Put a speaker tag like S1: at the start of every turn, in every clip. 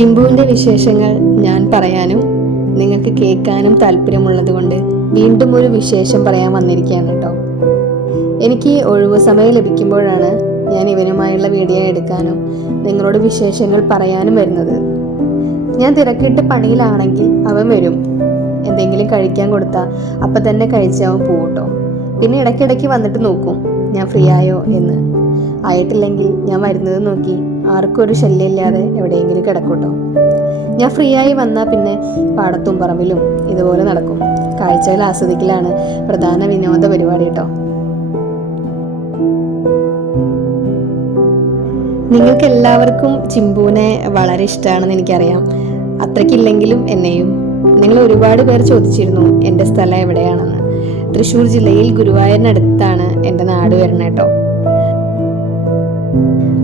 S1: ചിമ്പുവിന്റെ വിശേഷങ്ങൾ ഞാൻ പറയാനും നിങ്ങൾക്ക് കേൾക്കാനും താല്പര്യമുള്ളത് കൊണ്ട് വീണ്ടും ഒരു വിശേഷം പറയാൻ വന്നിരിക്കുകയാണ് കേട്ടോ. എനിക്ക് ഒഴിവ് സമയം ലഭിക്കുമ്പോഴാണ് ഞാൻ ഇവനുമായുള്ള വീഡിയോ എടുക്കാനും നിങ്ങളോട് വിശേഷങ്ങൾ പറയാനും വരുന്നത്. ഞാൻ തിരക്കിട്ട് പണിയിലാണെങ്കിൽ അവൻ വരും. എന്തെങ്കിലും കഴിക്കാൻ കൊടുത്താൽ അപ്പം തന്നെ കഴിച്ച് അവൻ പോകട്ടോ പിന്നെ ഇടയ്ക്കിടയ്ക്ക് വന്നിട്ട് നോക്കും ഞാൻ ഫ്രീ ആയോ എന്ന്. ആയിട്ടില്ലെങ്കിൽ ഞാൻ വരുന്നത് നോക്കി ആർക്കും ഒരു ശല്യമില്ലാതെ എവിടെയെങ്കിലും കിടക്കൂട്ടോ. ഞാൻ ഫ്രീ ആയി വന്നാൽ പിന്നെ പാടത്തും പറമ്പിലും ഇതുപോലെ നടക്കും. കാഴ്ചകൾ ആസ്വദിക്കലാണ് പ്രധാന വിനോദ പരിപാടി കേട്ടോ. നിങ്ങൾക്ക് എല്ലാവർക്കും ചിമ്പുവിനെ വളരെ ഇഷ്ടമാണെന്ന് എനിക്കറിയാം. അത്രയ്ക്കില്ലെങ്കിലും എന്നെയും. നിങ്ങൾ ഒരുപാട് പേർ ചോദിച്ചിരുന്നു എന്റെ സ്ഥലം എവിടെയാണെന്ന്. തൃശ്ശൂർ ജില്ലയിൽ ഗുരുവായൂരിനടുത്താണ് എന്റെ നാട് വരുന്നത് കേട്ടോ.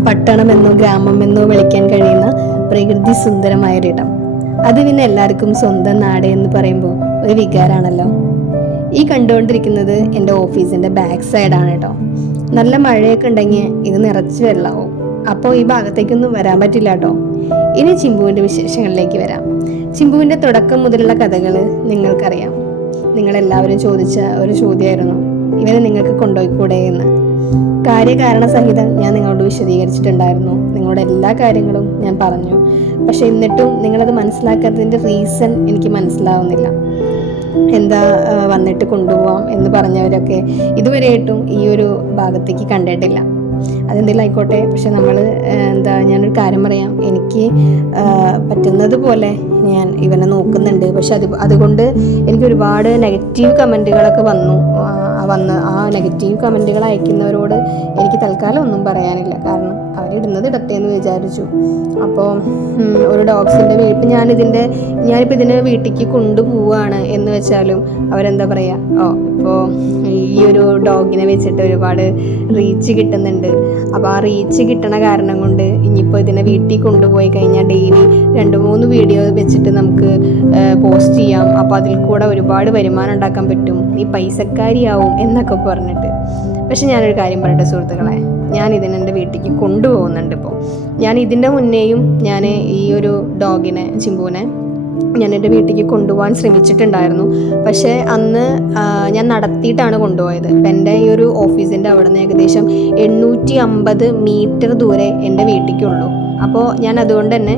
S1: പട്ടണമെന്നോ ഗ്രാമമെന്നോ വിളിക്കാൻ കഴിയുന്ന പ്രകൃതി സുന്ദരമായൊരിടം അത് പിന്നെ എല്ലാവർക്കും സ്വന്തം നാട് എന്ന് പറയുമ്പോൾ ഒരു വികാരാണല്ലോ. ഈ കണ്ടുകൊണ്ടിരിക്കുന്നത് എന്റെ ഓഫീസിന്റെ ബാക്ക് സൈഡാണ് കേട്ടോ. നല്ല മഴയൊക്കെ ഉണ്ടെങ്കിൽ ഇത് നിറച്ച് വെള്ളമാവും. അപ്പോൾ ഈ ഭാഗത്തേക്കൊന്നും വരാൻ പറ്റില്ല കേട്ടോ. ഇനി ചിമ്പുവിന്റെ വിശേഷങ്ങളിലേക്ക് വരാം. ചിമ്പുവിന്റെ തുടക്കം മുതലുള്ള കഥകൾ നിങ്ങൾക്കറിയാം. നിങ്ങളെല്ലാവരും ചോദിച്ച ഒരു ചോദ്യമായിരുന്നു. ഇവനെ നിങ്ങൾക്ക് കൊണ്ടുപോയിക്കൂടെ എന്ന്. കാര്യകാരണ സഹിതം ഞാൻ നിങ്ങളോട് വിശദീകരിച്ചിട്ടുണ്ടായിരുന്നു. നിങ്ങളുടെ എല്ലാ കാര്യങ്ങളും ഞാൻ പറഞ്ഞു. പക്ഷെ എന്നിട്ടും നിങ്ങളത് മനസ്സിലാക്കാത്തതിന്റെ റീസൺ എനിക്ക് മനസ്സിലാവുന്നില്ല. എന്താ വന്നിട്ട് കൊണ്ടുപോവാം എന്ന് പറഞ്ഞവരൊക്കെ ഇതുവരെയായിട്ടും ഈ ഒരു ഭാഗത്തേക്ക് കണ്ടിട്ടില്ല. അതെന്തെങ്കിലും ആയിക്കോട്ടെ പക്ഷെ നമ്മൾ എന്താ ഞാനൊരു കാര്യം പറയാം. എനിക്ക് പറ്റുന്നത് പോലെ ഞാൻ ഇവനെ നോക്കുന്നുണ്ട്. പക്ഷെ അത് അതുകൊണ്ട് എനിക്ക് ഒരുപാട് നെഗറ്റീവ് കമന്റുകളൊക്കെ വന്നു. വന്ന് ആ നെഗറ്റീവ് കമന്റുകൾ അയക്കുന്നവരോട് എനിക്ക് തൽക്കാലം ഒന്നും പറയാനില്ല. കാരണം അവരിടുന്നത് ഇടട്ടെ എന്ന് വിചാരിച്ചു. അപ്പോൾ ഒരു ഡോഗ്സിന്റെ വീട്ടിൽ ഞാനിതിന്റെ ഞാനിപ്പോൾ ഇതിനെ വീട്ടിലേക്ക് കൊണ്ടുപോവാണ് എന്ന് വെച്ചാലും അവരെന്താ പറയുക ഓ ഇപ്പോൾ ഈ ഒരു ഡോഗിനെ വെച്ചിട്ട് ഒരുപാട് റീച്ച് കിട്ടുന്നുണ്ട്. അപ്പോൾ ആ റീച്ച് കിട്ടണ കാരണം കൊണ്ട് ഇനിയിപ്പോൾ ഇതിനെ വീട്ടിൽ കൊണ്ടുപോയി കഴിഞ്ഞാൽ ഡെയിലി രണ്ട് മൂന്ന് വീഡിയോ വെച്ചിട്ട് നമുക്ക് പോസ്റ്റ് ചെയ്യാം. അപ്പോൾ അതിൽ കൂടെ ഒരുപാട് വരുമാനം ഉണ്ടാക്കാൻ പറ്റും. നീ പൈസക്കാരിയാവും. എന്നൊക്കെ പറഞ്ഞിട്ട്. പക്ഷെ ഞാനൊരു കാര്യം പറയട്ടെ സുഹൃത്തുക്കളെ? ഞാൻ ഇതിനെന്റെ വീട്ടിലേക്ക് കൊണ്ടുപോകുന്നുണ്ട് ഇപ്പോൾ ഞാൻ ഇതിന്റെ മുന്നേയും ഞാൻ ഈ ഒരു ഡോഗിനെ ചിമ്പുവിനെ ഞാൻ എന്റെ വീട്ടിലേക്ക് കൊണ്ടുപോകാൻ ശ്രമിച്ചിട്ടുണ്ടായിരുന്നു. പക്ഷേ അന്ന് ഞാൻ നടത്തിയിട്ടാണ് കൊണ്ടുപോയത്. ഇപ്പം എന്റെ ഈ ഒരു ഓഫീസിന്റെ അവിടെ നിന്ന് ഏകദേശം എണ്ണൂറ്റി അമ്പത് മീറ്റർ ദൂരെ എന്റെ വീട്ടിലേക്കുള്ളൂ. അപ്പോൾ ഞാൻ അതുകൊണ്ട് തന്നെ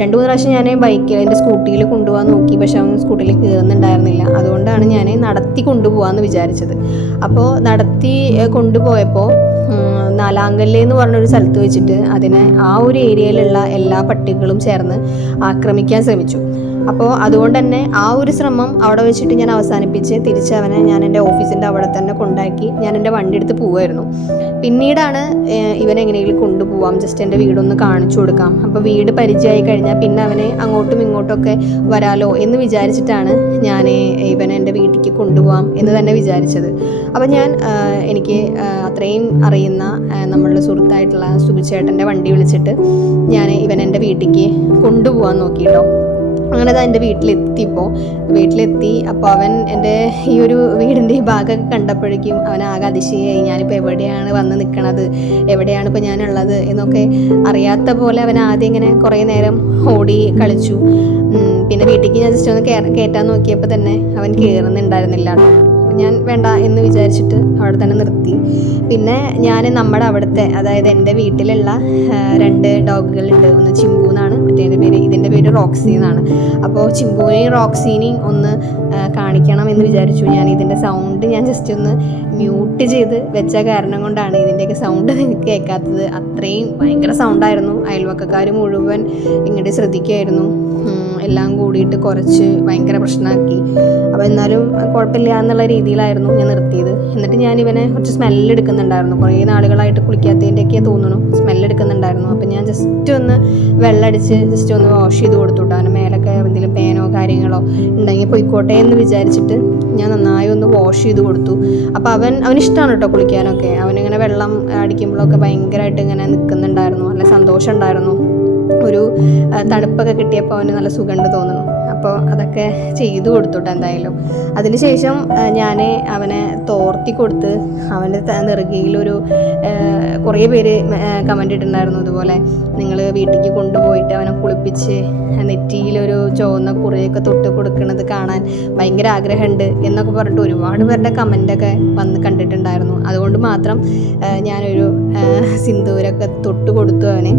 S1: രണ്ട് മൂന്ന് പ്രാവശ്യം ഞാൻ ബൈക്കിൽ എന്റെ സ്കൂട്ടിയിൽ കൊണ്ടുപോകാൻ നോക്കി പക്ഷെ അവൻ സ്കൂട്ടിയിൽ കയറുന്നുണ്ടായിരുന്നില്ല. അതുകൊണ്ടാണ് ഞാൻ നടത്തി കൊണ്ടുപോകാമെന്ന് വിചാരിച്ചത്. അപ്പോൾ നടത്തി കൊണ്ടുപോയപ്പോൾ നാലാങ്കല്ല് എന്ന് പറഞ്ഞൊരു സ്ഥലത്ത് വെച്ചിട്ട് അതിനെ ആ ഒരു ഏരിയയിലുള്ള എല്ലാ പട്ടികളും ചേർന്ന് ആക്രമിക്കാൻ ശ്രമിച്ചു. അപ്പോൾ അതുകൊണ്ട് തന്നെ ആ ഒരു ശ്രമം അവിടെ വെച്ചിട്ട് ഞാൻ അവസാനിപ്പിച്ച് തിരിച്ച് അവനെ ഞാൻ എന്റെ ഓഫീസിന്റെ അവിടെ തന്നെ കൊണ്ടാക്കി ഞാൻ എന്റെ വണ്ടി എടുത്ത് പോവുമായിരുന്നു. പിന്നീടാണ് ഇവനെങ്ങനെയെങ്കിലും കൊണ്ടുപോവാം. ജസ്റ്റ് എന്റെ വീടൊന്ന് കാണിച്ചു കൊടുക്കാം. അപ്പോൾ വീട് പരിചയമായി കഴിഞ്ഞാൽ പിന്നെ അവനെ അങ്ങോട്ടും ഇങ്ങോട്ടൊക്കെ വരാലോ എന്ന് വിചാരിച്ചിട്ടാണ് ഞാൻ ഇവനെ എന്റെ വീട്ടിലേക്ക് കൊണ്ടുപോകാം എന്ന് തന്നെ വിചാരിച്ചത്. അപ്പോൾ ഞാൻ എനിക്ക് അത്രയും അറിയുന്ന നമ്മളുടെ സുഹൃത്തായിട്ടുള്ള സുബിച്ചേട്ടന്റെ വണ്ടി വിളിച്ചിട്ട് ഞാൻ ഇവൻ എന്റെ വീട്ടിലേക്ക് കൊണ്ടുപോകാൻ നോക്കി കേട്ടോ അങ്ങനെ അത് എന്റെ വീട്ടിലെത്തിയപ്പോൾ വീട്ടിലെത്തി അപ്പോൾ അവൻ എന്റെ ഈ ഒരു വീടിന്റെ ഈ ഭാഗമൊക്കെ കണ്ടപ്പോഴേക്കും അവൻ ആകെ അതിശയായി ഞാനിപ്പോൾ എവിടെയാണ് വന്ന് നിൽക്കണത് എവിടെയാണ് ഇപ്പോൾ ഞാനുള്ളത്? എന്നൊക്കെ അറിയാത്ത പോലെ അവൻ ആദ്യം ഇങ്ങനെ കുറേ നേരം ഓടി കളിച്ചു. പിന്നെ വീട്ടിലേക്ക് ഞാൻ ജസ്റ്റ് ഒന്ന് കയറ കയറ്റാൻ നോക്കിയപ്പോൾ തന്നെ അവൻ കയറുന്നുണ്ടായിരുന്നില്ല ഞാൻ വേണ്ട എന്ന് വിചാരിച്ചിട്ട് അവിടെ തന്നെ നിർത്തി. പിന്നെ ഞാൻ നമ്മുടെ അവിടുത്തെ അതായത് എന്റെ വീട്ടിലുള്ള രണ്ട് ഡോഗുകളുണ്ട് ഒന്ന് ചിമ്പു എന്നാണ് മറ്റേതിന്റെ പേര് ഇതിന്റെ പേര് റോക്സി എന്നാണ്. അപ്പോൾ ചിമ്പുവിനെയും റോക്സീനെയും ഒന്ന് കാണിക്കണം എന്ന് വിചാരിച്ചു. ഞാൻ ഇതിന്റെ സൗണ്ട് ഞാൻ ജസ്റ്റ് ഒന്ന് മ്യൂട്ട് ചെയ്ത് വെച്ച കാരണം കൊണ്ടാണ് ഇതിന്റെയൊക്കെ സൗണ്ട് എനിക്ക് കേൾക്കാത്തത്. അത്രയും ഭയങ്കര സൗണ്ടായിരുന്നു അയൽവക്കക്കാർ മുഴുവൻ ഇങ്ങോട്ട് ശ്രദ്ധിക്കുമായിരുന്നു എല്ലാം കൂടിയിട്ട് കുറച്ച് ഭയങ്കര പ്രശ്നമാക്കി. അപ്പോൾ എന്നാലും കുഴപ്പമില്ല എന്നുള്ള രീതിയിലായിരുന്നു ഞാൻ നിർത്തിയത്. എന്നിട്ട് ഞാൻ ഇവനെ കുറച്ച് സ്മെല്ലെടുക്കുന്നുണ്ടായിരുന്നു കുറേ നാളുകളായിട്ട് കുളിക്കാത്തതിന്റെയൊക്കെ തോന്നുന്നു. സ്മെല്ലെടുക്കുന്നുണ്ടായിരുന്നു അപ്പോൾ ഞാൻ ജസ്റ്റ് ഒന്ന് വെള്ളമടിച്ച് ജസ്റ്റ് ഒന്ന് വാഷ് ചെയ്ത് കൊടുത്തു അവന് മേലൊക്കെ എന്തെങ്കിലും പേനോ കാര്യങ്ങളോ ഉണ്ടെങ്കിൽ പോയിക്കോട്ടെ എന്ന് വിചാരിച്ചിട്ട് ഞാൻ നന്നായി ഒന്ന് വാഷ് ചെയ്ത് കൊടുത്തു. അപ്പോൾ അവൻ അവന് ഇഷ്ടമാണ് കേട്ടോ കുളിക്കാനൊക്കെ. അവനിങ്ങനെ വെള്ളം അടിക്കുമ്പോഴൊക്കെ ഭയങ്കരമായിട്ട് ഇങ്ങനെ നിൽക്കുന്നുണ്ടായിരുന്നു നല്ല സന്തോഷം ഉണ്ടായിരുന്നു ഒരു തണുപ്പൊക്കെ കിട്ടിയപ്പോൾ അവന് നല്ല സുഖമുണ്ട് തോന്നുന്നു. അപ്പോൾ അതൊക്കെ ചെയ്തു കൊടുത്തോട്ടെ എന്തായാലും. അതിനുശേഷം ഞാൻ അവനെ തോർത്തി കൊടുത്ത് അവന്റെ നിറുകയിലൊരു കുറേ പേര് കമന്റ് ഇട്ടിട്ടുണ്ടായിരുന്നു. അതുപോലെ നിങ്ങൾ വീട്ടിലേക്ക് കൊണ്ടുപോയിട്ട് അവനെ കുളിപ്പിച്ച് നെറ്റിയിലൊരു ചുവന്ന കുറേയൊക്കെ തൊട്ട് കൊടുക്കുന്നത് കാണാൻ ഭയങ്കര ആഗ്രഹമുണ്ട് എന്നൊക്കെ പറഞ്ഞിട്ട് ഒരുപാട് പേരുടെ കമന്റൊക്കെ വന്ന് കണ്ടിട്ടുണ്ടായിരുന്നു. അതുകൊണ്ട് മാത്രം ഞാനൊരു സിന്ദൂരൊക്കെ തൊട്ട് കൊടുത്തു അവന്.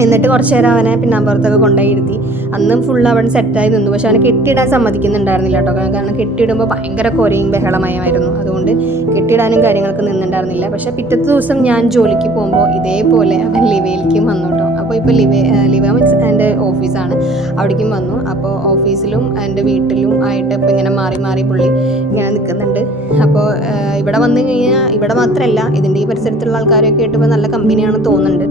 S1: എന്നിട്ട് കുറച്ച് നേരം അവനെ പിന്നാമ്പുറത്തൊക്കെ കൊണ്ടുപോയി ഇരുത്തി. അന്നും ഫുൾ അവൻ സെറ്റായി നിന്നു. പക്ഷെ അവനെ കെട്ടിയിടാൻ സമ്മതിക്കുന്നുണ്ടായിരുന്നില്ല കേട്ടോ. കാരണം കെട്ടിയിടുമ്പോൾ ഭയങ്കര കൊരയും ബഹളമയമായിരുന്നു. അതുകൊണ്ട് കെട്ടിയിടാനും കാര്യങ്ങളൊക്കെ നിന്നുണ്ടായിരുന്നില്ല പക്ഷെ പിറ്റത്തെ ദിവസം ഞാൻ ജോലിക്ക് പോകുമ്പോൾ ഇതേപോലെ അവൻ ലിവയിലേക്കും വന്നു കേട്ടോ. അപ്പോൾ ഇപ്പോൾ ലിവ ലിവ മീൻസ് എന്റെ ഓഫീസാണ്. അവിടേക്കും വന്നു. അപ്പോൾ ഓഫീസിലും എന്റെ വീട്ടിലും ആയിട്ട് ഇപ്പോൾ ഇങ്ങനെ മാറി മാറി പുള്ളി ഇങ്ങനെ നിൽക്കുന്നുണ്ട്. അപ്പോൾ ഇവിടെ വന്നു കഴിഞ്ഞാൽ ഇവിടെ മാത്രമല്ല ഇതിന്റെ ഈ പരിസരത്തുള്ള ആൾക്കാരൊക്കെ ആയിട്ട് നല്ല കമ്പനിയാണ് തോന്നുന്നുണ്ട്.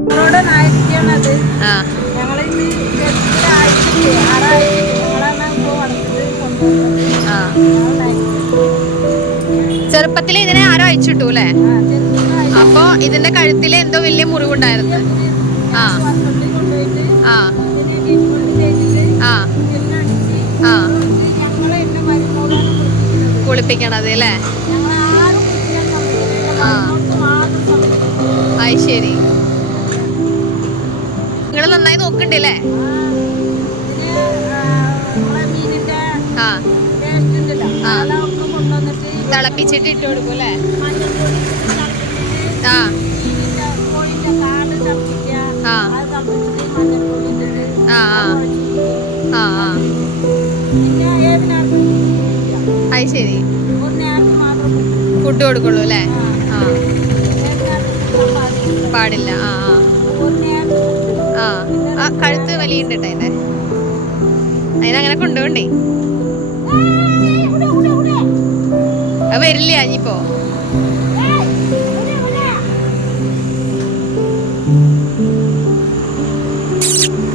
S1: ചെറുപ്പത്തിൽ ഇതിനെ ആരോ അയച്ചിട്ടു അല്ലേ? അപ്പോ ഇതിന്റെ കഴുത്തിൽ എന്തോ വലിയ മുറിവുണ്ടായിരുന്നു. ആ. ആ. ആ. ആ. കുളിപ്പിക്കണത് അല്ലേ? അത് ശരി നിങ്ങൾ നന്നായി നോക്കണ്ടല്ലേ
S2: ആ, ആ,
S1: തിളപ്പിച്ചിട്ട് ഇട്ട് കൊടുക്കും അല്ലേ ആ ആ ആ ആ ആ. അത് ശരി. ഫുഡ് കൊടുക്കുള്ളൂ അല്ലേ
S2: പാടില്ല.
S1: ആ. ആ ആ കഴുത്ത് വലിയുണ്ട് കേട്ടോ അതിനങ്ങനെ കൊണ്ടുപോണ്ടേ. അത് വരില്ല ഇനിയിപ്പോ.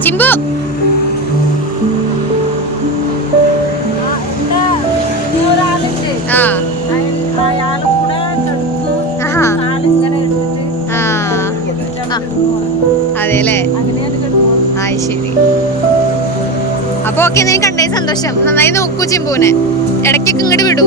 S1: ചിമ്പു
S2: അങ്ങനെയാണ് കിടന്നുറങ്ങുന്നത്.
S1: ആയി ശരി അപ്പൊ ഓക്കെ നീ കണ്ടേ സന്തോഷം. നന്നായി നോക്കൂ ചിമ്പുവിനെ. ഇടയ്ക്കൊക്കെ ഇങ്ങോട്ട് വിടൂ.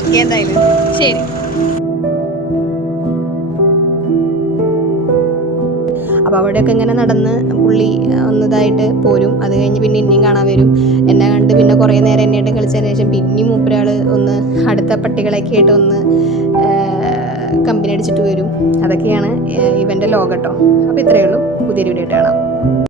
S1: ഓക്കെ എന്തായാലും. ശരി. അപ്പോൾ അവിടെയൊക്കെ ഇങ്ങനെ നടന്ന് പുള്ളി ഒന്നതായിട്ട് പോരും. അത് കഴിഞ്ഞ് പിന്നെ ഇനിയും കാണാൻ വരും. എന്നെ കണ്ട് പിന്നെ കുറേ നേരം എന്നെയായിട്ട് കളിച്ചതിന് ശേഷം പിന്നെയും മൂപ്പരാൾ ഒന്ന് അടുത്ത പട്ടികളൊക്കെ ആയിട്ട് ഒന്ന് കമ്പനി അടിച്ചിട്ട് വരും. അതൊക്കെയാണ് ഇവന്റെ ലോകട്ടോ കേട്ടോ. അപ്പോൾ ഇത്രയേ ഉള്ളൂ. പുതിയൊരു വീഡിയോ കാണാം.